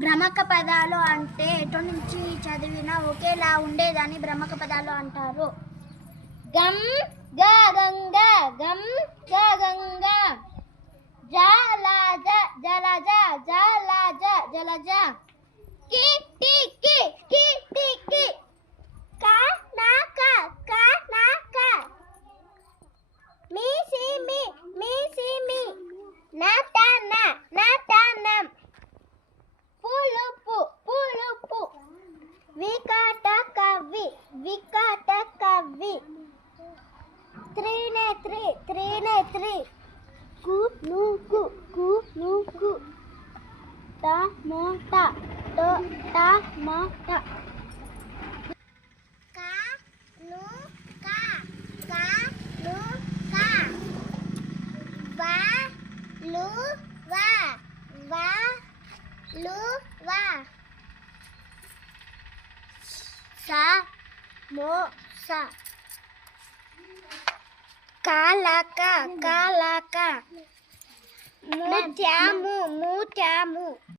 భ్రమక పదాలు అంటే ఎటు నుంచి చదివినా ఒకేలా ఉండేదాన్ని భ్రమక పదాలు అంటారు. గం గ గంగ గం గ గంగ, జలజ జలజ జలజ జలజ, కి టి కి కి టి కి, క నా క క నా క, మీ సి మీ సి మీ, నా ట నా ట నం, పులుపు పులుపు, వికట కవి వికట కవి, త్రినేత్రి త్రినేత్రి, కు నుకు కు నుకు, టమోట టమోట, క ను క క ను క, వ లు వ లు వ, స మో స, కాలక కాలక, ముత్యము ముత్యము.